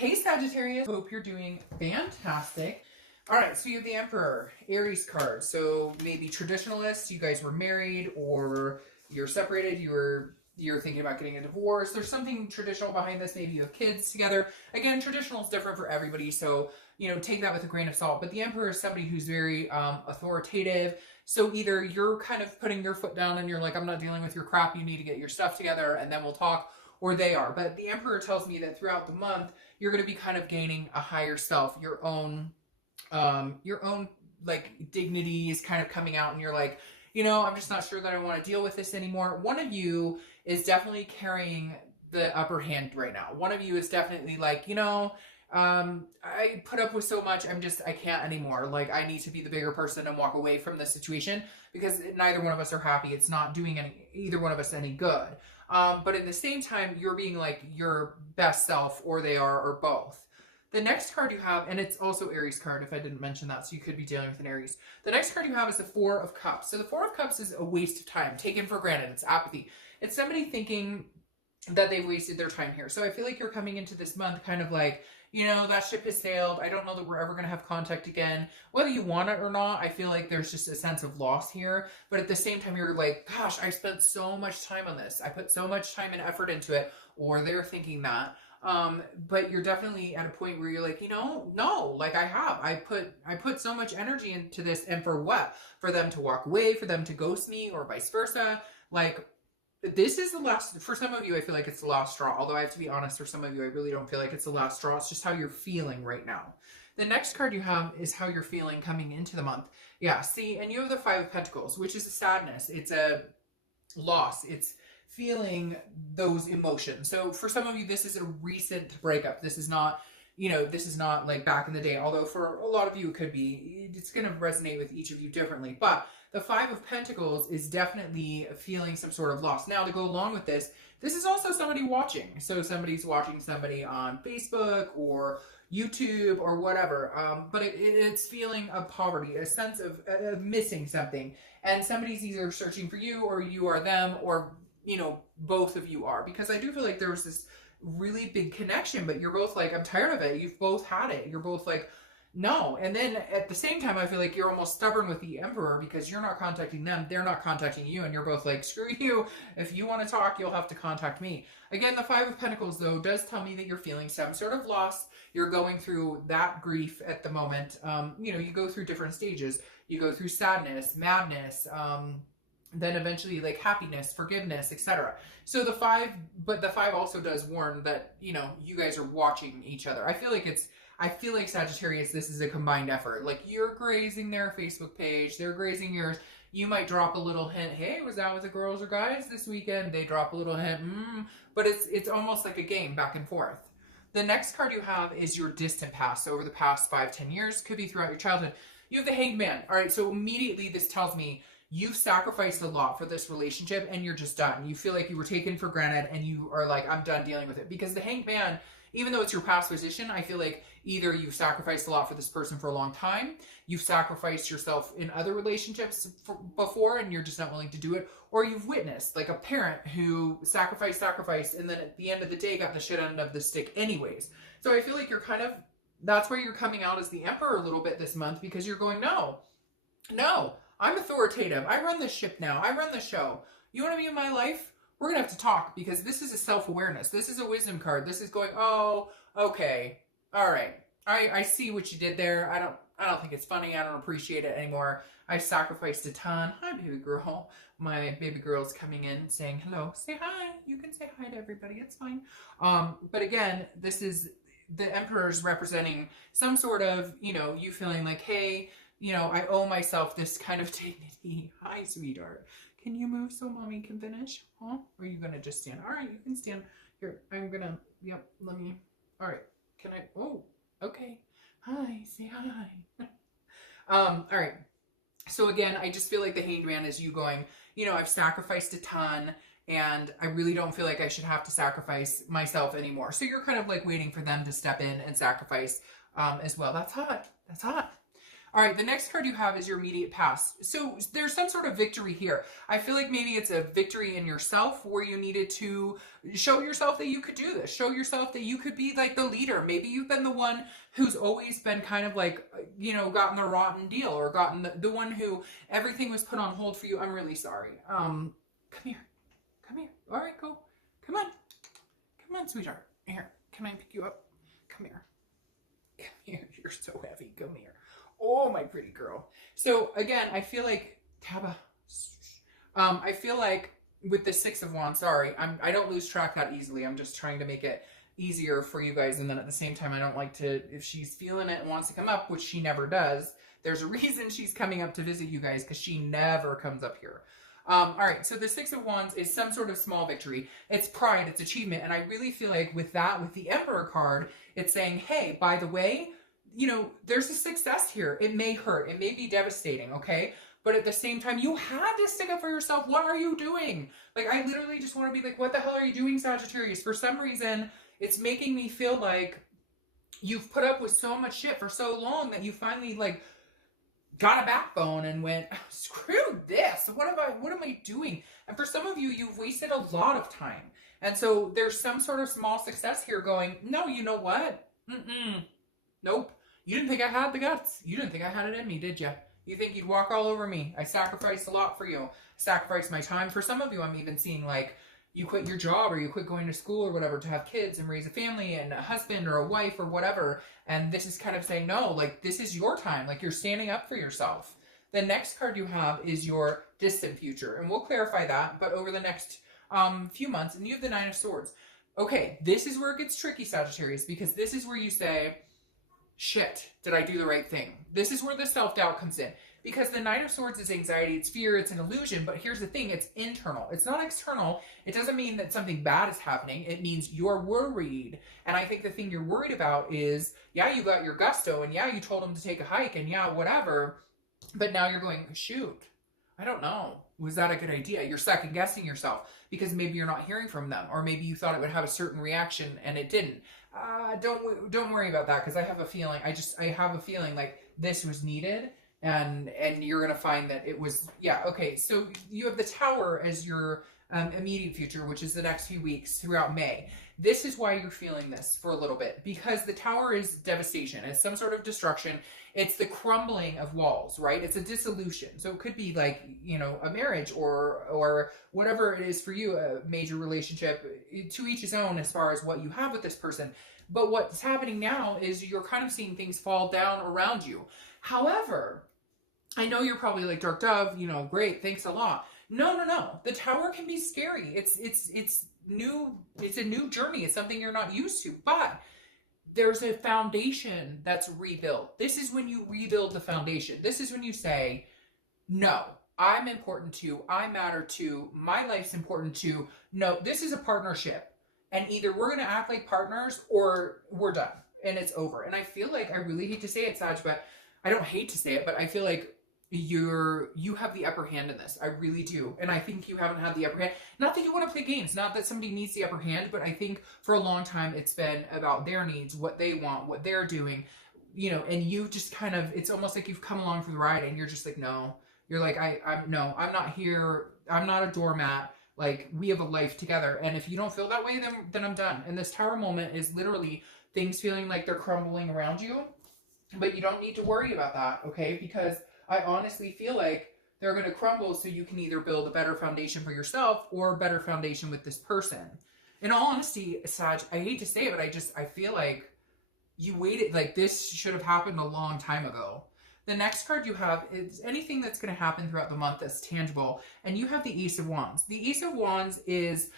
Hey Sagittarius, hope you're doing fantastic. All right, so you have the Emperor, Aries card. So maybe traditionalists, you guys were married or you're separated, you're thinking about getting a divorce. There's something traditional behind this. Maybe you have kids together. Again, traditional is different for everybody, so take that with a grain of salt. But the Emperor is somebody who's very authoritative. So either you're kind of putting your foot down and you're like, I'm not dealing with your crap, you need to get your stuff together and then we'll talk, or they are. But the Emperor tells me that throughout the month, you're going to be kind of gaining a higher self, your own like dignity is kind of coming out, and you're like, I'm just not sure that I want to deal with this anymore. One of you is definitely carrying the upper hand right now. One of you is definitely like, I put up with so much, I can't anymore. Like, I need to be the bigger person and walk away from this situation because neither one of us are happy. It's not doing either one of us any good. But at the same time, you're being like your best self, or they are, or both. The next card you have, and it's also Aries card if I didn't mention that, so you could be dealing with an Aries. The next card you have is the Four of Cups. So the Four of Cups is a waste of time, taken for granted. It's apathy. It's somebody thinking that they wasted their time here. So I feel like you're coming into this month kind of like, that ship has sailed. I don't know that we're ever going to have contact again. Whether you want it or not, I feel like there's just a sense of loss here. But at the same time, you're like, gosh, I spent so much time on this. I put so much time and effort into it. Or they're thinking that. But you're definitely at a point where you're like, no, like I put so much energy into this, and for what? For them to walk away, for them to ghost me, or vice versa. Like, this is the last, for some of you, I feel like it's the last straw. Although I have to be honest, for some of you, I really don't feel like it's the last straw. It's just how you're feeling right now. The next card you have is how you're feeling coming into the month. Yeah, see, and you have the Five of Pentacles, which is a sadness. It's a loss. It's feeling those emotions. So for some of you, this is a recent breakup. This is not, this is not like back in the day. Although for a lot of you, it could be. It's going to resonate with each of you differently. But the Five of Pentacles is definitely feeling some sort of loss. Now, to go along with this is also somebody watching. So somebody's watching somebody on Facebook or YouTube or whatever. But it's feeling a poverty, a sense of missing something. And somebody's either searching for you, or you are them, or, both of you are. Because I do feel like there was this really big connection, but you're both like, I'm tired of it. You've both had it. You're both like, no. And then at the same time, I feel like you're almost stubborn with the Emperor because you're not contacting them. They're not contacting you. And you're both like, screw you. If you want to talk, you'll have to contact me. Again, the Five of Pentacles, though, does tell me that you're feeling some sort of loss. You're going through that grief at the moment. You go through different stages. You go through sadness, madness, then eventually like happiness, forgiveness, etc. So the five also does warn that, you guys are watching each other. I feel like Sagittarius, this is a combined effort. Like, you're grazing their Facebook page, they're grazing yours. You might drop a little hint, hey, was that with the girls or guys this weekend? They drop a little hint, but it's almost like a game back and forth. The next card you have is your distant past. So over the past 5-10 years, could be throughout your childhood. You have the Hanged Man. All right, so immediately this tells me you've sacrificed a lot for this relationship and you're just done. You feel like you were taken for granted and you are like, I'm done dealing with it. Because the Hanged Man, even though it's your past position, I feel like either you've sacrificed a lot for this person for a long time, you've sacrificed yourself in other relationships before and you're just not willing to do it, or you've witnessed like a parent who sacrificed, and then at the end of the day got the shit end of the stick anyways. So I feel like you're that's where you're coming out as the Emperor a little bit this month, because you're going, no, I'm authoritative. I run this ship now. I run the show. You want to be in my life? We're going to have to talk, because this is a self-awareness. This is a wisdom card. This is going, oh, okay. All right. I see what you did there. I don't think it's funny. I don't appreciate it anymore. I sacrificed a ton. Hi, baby girl. My baby girl's coming in saying hello. Say hi. You can say hi to everybody. It's fine. But again, this is the Emperor's representing some sort of, you feeling like, hey, I owe myself this kind of dignity. Hi, sweetheart. Can you move so mommy can finish? Huh? Or are you going to just stand? All right, you can stand. Here, I'm going to, all right. Can I, oh, okay. Hi, say hi. All right. So again, I just feel like the Hanged Man is you going, I've sacrificed a ton and I really don't feel like I should have to sacrifice myself anymore. So you're kind of like waiting for them to step in and sacrifice as well. That's hot. That's hot. All right, the next card you have is your immediate past. So there's some sort of victory here. I feel like maybe it's a victory in yourself where you needed to show yourself that you could do this. Show yourself that you could be like the leader. Maybe you've been the one who's always been kind of like, you know, gotten the rotten deal, or gotten the one who everything was put on hold for you. I'm really sorry. Come here. Come here. All right, go. Come on. Come on, sweetheart. Here. Can I pick you up? Come here. Come here. You're so heavy. Come here. Oh, my pretty girl. So again, I feel like Taba. I feel like with the Six of Wands, sorry, I don't lose track that easily. I'm just trying to make it easier for you guys, and then at the same time, I don't like to, if she's feeling it and wants to come up, which she never does, there's a reason she's coming up to visit you guys, because she never comes up here. All right, so the Six of Wands is some sort of small victory. It's pride, it's achievement, and I really feel like with that, with the Emperor card, it's saying, hey, by the way, you know, there's a success here. It may hurt, it may be devastating, okay? But at the same time, you had to stick up for yourself. What are you doing? Like, I literally just want to be like, what the hell are you doing, Sagittarius? For some reason, it's making me feel like you've put up with so much shit for so long that you finally, like, got a backbone and went, screw this. What am I doing? And for some of you, you've wasted a lot of time. And so there's some sort of small success here going, no, you know what? Nope. You didn't think I had the guts. You didn't think I had it in me, did you? You think you'd walk all over me. I sacrificed a lot for you. I sacrificed my time. For some of you, I'm even seeing like you quit your job or you quit going to school or whatever to have kids and raise a family and a husband or a wife or whatever. And this is kind of saying, no, like this is your time. Like you're standing up for yourself. The next card you have is your distant future. And we'll clarify that, but over the next few months. And you have the Nine of Swords. Okay, this is where it gets tricky, Sagittarius, because this is where you say, shit, did I do the right thing? This is where the self-doubt comes in. Because the Nine of Swords is anxiety, it's fear, it's an illusion, but here's the thing, it's internal. It's not external. It doesn't mean that something bad is happening. It means you're worried. And I think the thing you're worried about is, yeah, you got your gusto, and yeah, you told him to take a hike, and yeah, whatever, but now you're going, shoot, I don't know. Was that a good idea? You're second guessing yourself because maybe you're not hearing from them, or maybe you thought it would have a certain reaction and it didn't. Don't worry about that, because I have a feeling. I have a feeling like this was needed, and you're gonna find that it was. Yeah. Okay. So you have the Tower as your immediate future, which is the next few weeks throughout May. This is why you're feeling this for a little bit, because the Tower is devastation. It's some sort of destruction. It's the crumbling of walls, right? It's a dissolution. So it could be like, you know, a marriage or whatever it is for you, a major relationship, to each his own as far as what you have with this person. But what's happening now is you're kind of seeing things fall down around you. However, I know you're probably like, Dark Dove, you know, great, thanks a lot. No. The Tower can be scary. It's new. It's a new journey. It's something you're not used to, but there's a foundation that's rebuilt. This is when you rebuild the foundation. This is when you say, no, I'm important too. I matter too. My life's important too. No, this is a partnership. And either we're going to act like partners or we're done and it's over. And I feel like, I really hate to say it, Sag, but I don't hate to say it, but I feel like you have the upper hand in this. I really do. And I think you haven't had the upper hand. Not that you want to play games, not that somebody needs the upper hand, but I think for a long time it's been about their needs, what they want, what they're doing, you know, and you just kind of, it's almost like you've come along for the ride and you're just like, no. You're like, I'm not here. I'm not a doormat. Like, we have a life together. And if you don't feel that way, then I'm done. And this Tower moment is literally things feeling like they're crumbling around you, but you don't need to worry about that, okay? Because I honestly feel like they're going to crumble so you can either build a better foundation for yourself or a better foundation with this person. In all honesty, Sag, I hate to say it, but I feel like you waited, like this should have happened a long time ago. The next card you have is anything that's going to happen throughout the month that's tangible. And you have the Ace of Wands. The Ace of Wands is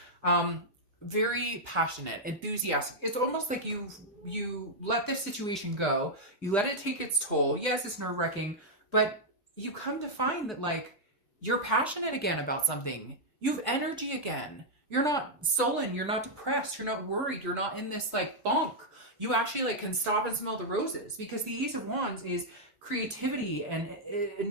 very passionate, enthusiastic. It's almost like you let this situation go. You let it take its toll. Yes, it's nerve-wracking, but you come to find that, like, you're passionate again about something. You have energy again. You're not sullen. You're not depressed. You're not worried. You're not in this, like, funk. You actually, like, can stop and smell the roses, because the Ace of Wands is creativity and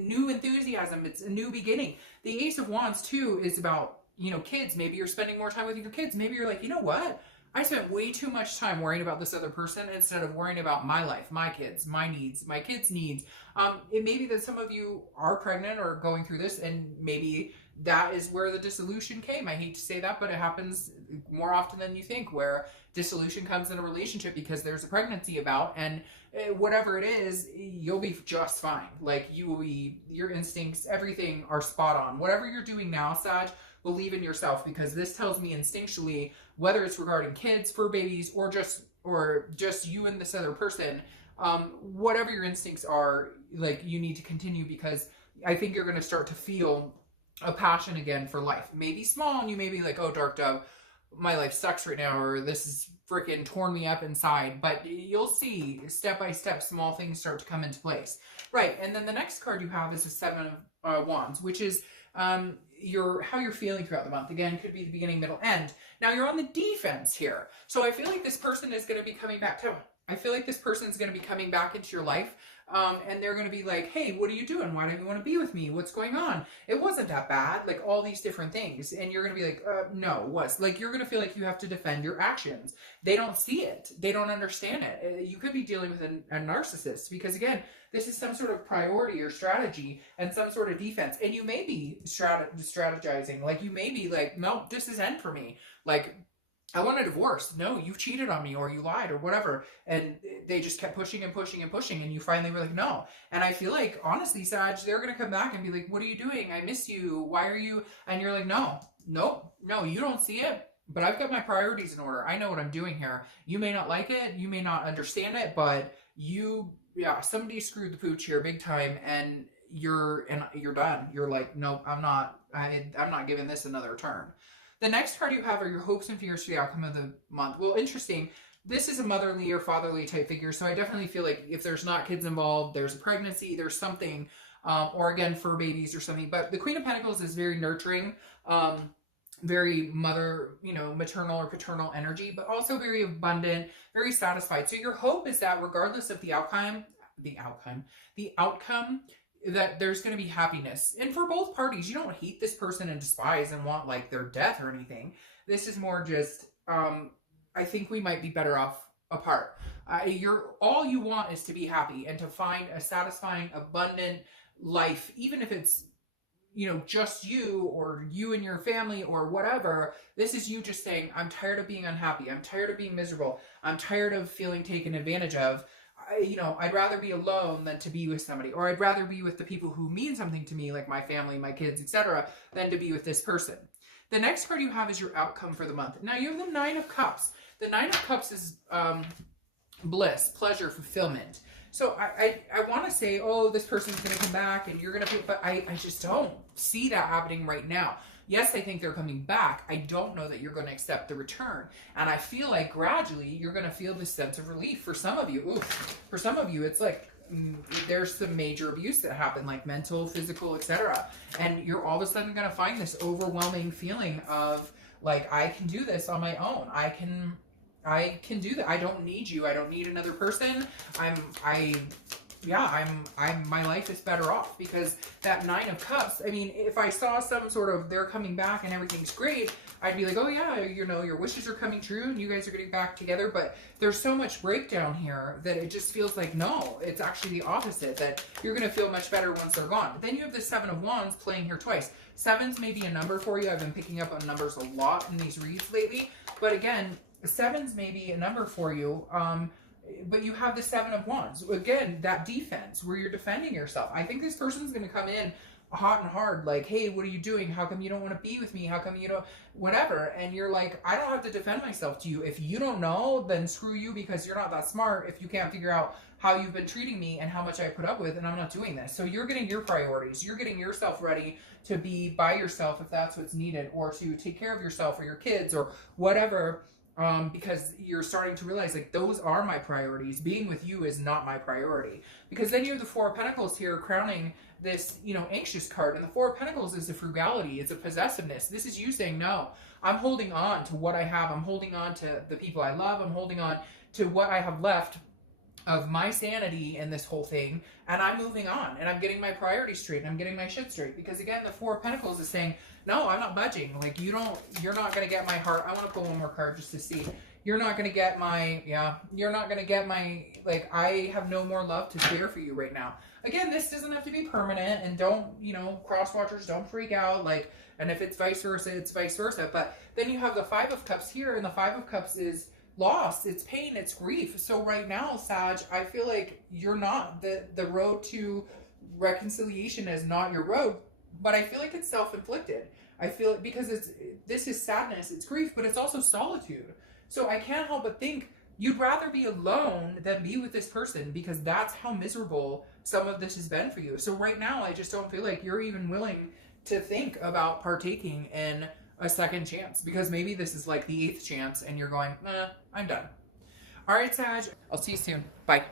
new enthusiasm. It's a new beginning. The Ace of Wands, too, is about, you know, kids. Maybe you're spending more time with your kids. Maybe you're like, you know what? I spent way too much time worrying about this other person instead of worrying about my life, my kids, my needs, my kids' needs. It may be that some of you are pregnant or going through this, and maybe that is where the dissolution came. I hate to say that, but it happens more often than you think, where dissolution comes in a relationship because there's a pregnancy about, and whatever it is, you'll be just fine. Like, you will be, your instincts, everything are spot on. Whatever you're doing now, Sag, believe in yourself, because this tells me instinctually, whether it's regarding kids, fur babies, or just you and this other person, whatever your instincts are, like, you need to continue, because I think you're going to start to feel a passion again for life. Maybe small, and you may be like, oh, Dark Dove, my life sucks right now, or this is freaking torn me up inside. But you'll see, step by step, small things start to come into place. Right, and then the next card you have is the Seven of Wands, which is how you're feeling throughout the month. Again, could be the beginning, middle, end. Now you're on the defense here. So I feel like this person is going to be coming back to, I feel like this person is going to be coming back into your life. And they're going to be like, hey, what are you doing? Why don't you want to be with me? What's going on? It wasn't that bad. Like, all these different things. And you're going to be like, no, what's? Like, you're going to feel like you have to defend your actions. They don't see it. They don't understand it. You could be dealing with a narcissist, because, again, this is some sort of priority or strategy and some sort of defense. And you may be strategizing. Like, you may be like, no, this is end for me. Like, I want a divorce. No, you cheated on me, or you lied, or whatever. And they just kept pushing and pushing and pushing. And you finally were like, no. And I feel like, honestly, Sag, they're going to come back and be like, what are you doing? I miss you. Why are you? And you're like, no, you don't see it. But I've got my priorities in order. I know what I'm doing here. You may not like it. You may not understand it. But somebody screwed the pooch here big time. And you're done. You're like, nope, I'm not giving this another turn. The next card you have are your hopes and fears for the outcome of the month. Well, interesting. This is a motherly or fatherly type figure, so I definitely feel like if there's not kids involved, there's a pregnancy, there's something, or again, fur babies or something. But the Queen of Pentacles is very nurturing, very maternal or paternal energy, but also very abundant, very satisfied. So your hope is that regardless of the outcome, that there's going to be happiness. And for both parties, you don't hate this person and despise and want like their death or anything. This is more just, I think we might be better off apart. All you want is to be happy and to find a satisfying, abundant life, even if it's, just you or you and your family or whatever. This is you just saying, I'm tired of being unhappy. I'm tired of being miserable. I'm tired of feeling taken advantage of. I'd rather be alone than to be with somebody, or I'd rather be with the people who mean something to me, like my family, my kids, etc., than to be with this person. The next card you have is your outcome for the month. Now you have the Nine of Cups. The Nine of Cups is bliss, pleasure, fulfillment. So I want to say, oh, this person's going to come back and you're going to, but I just don't see that happening right now. Yes, I think they're coming back. I don't know that you're going to accept the return. And I feel like gradually you're going to feel this sense of relief. For some of you, for some of you, it's like there's some major abuse that happened, like mental, physical, etc. And you're all of a sudden going to find this overwhelming feeling of like, I can do this on my own. I can do that. I don't need you. I don't need another person. My life is better off, because that Nine of Cups, I mean, if I saw some sort of, they're coming back and everything's great, I'd be like, oh yeah, your wishes are coming true and you guys are getting back together. But there's so much breakdown here that it just feels like, no, it's actually the opposite, that you're going to feel much better once they're gone. But then you have the Seven of Wands playing here twice. Sevens may be a number for you. I've been picking up on numbers a lot in these reads lately. But again, sevens may be a number for you. But you have the Seven of Wands. Again, that defense where you're defending yourself. I think this person's going to come in hot and hard, like, hey, what are you doing? How come you don't want to be with me? How come you don't, whatever? And you're like, I don't have to defend myself to you. If you don't know, then screw you, because you're not that smart if you can't figure out how you've been treating me and how much I put up with, and I'm not doing this. So you're getting your priorities. You're getting yourself ready to be by yourself if that's what's needed, or to take care of yourself or your kids or whatever. Because you're starting to realize, like, those are my priorities. Being with you is not my priority. Because then you have the Four of Pentacles here crowning this, anxious card. And the Four of Pentacles is a frugality. It's a possessiveness. This is you saying, no, I'm holding on to what I have. I'm holding on to the people I love. I'm holding on to what I have left of my sanity in this whole thing, and I'm moving on, and I'm getting my priorities straight, and I'm getting my shit straight. Because again, the Four of Pentacles is saying, no, I'm not budging. Like, you're not going to get my heart. I want to pull one more card just to see. you're not going to get my, you're not going to get my, like, I have no more love to share for you right now. Again, this doesn't have to be permanent, and don't, you know, cross watchers, don't freak out. Like, and if it's vice versa, it's vice versa. But then you have the Five of Cups here, and the Five of Cups is loss, it's pain, it's grief. So right now, Sag, I feel like you're not, the road to reconciliation is not your road, but I feel like it's self-inflicted. I feel it because this is sadness, it's grief, but it's also solitude. So I can't help but think you'd rather be alone than be with this person, because that's how miserable some of this has been for you. So right now, I just don't feel like you're even willing to think about partaking in a second chance, because maybe this is like the 8th chance and you're going, I'm done. All right, Sag, I'll see you soon. Bye.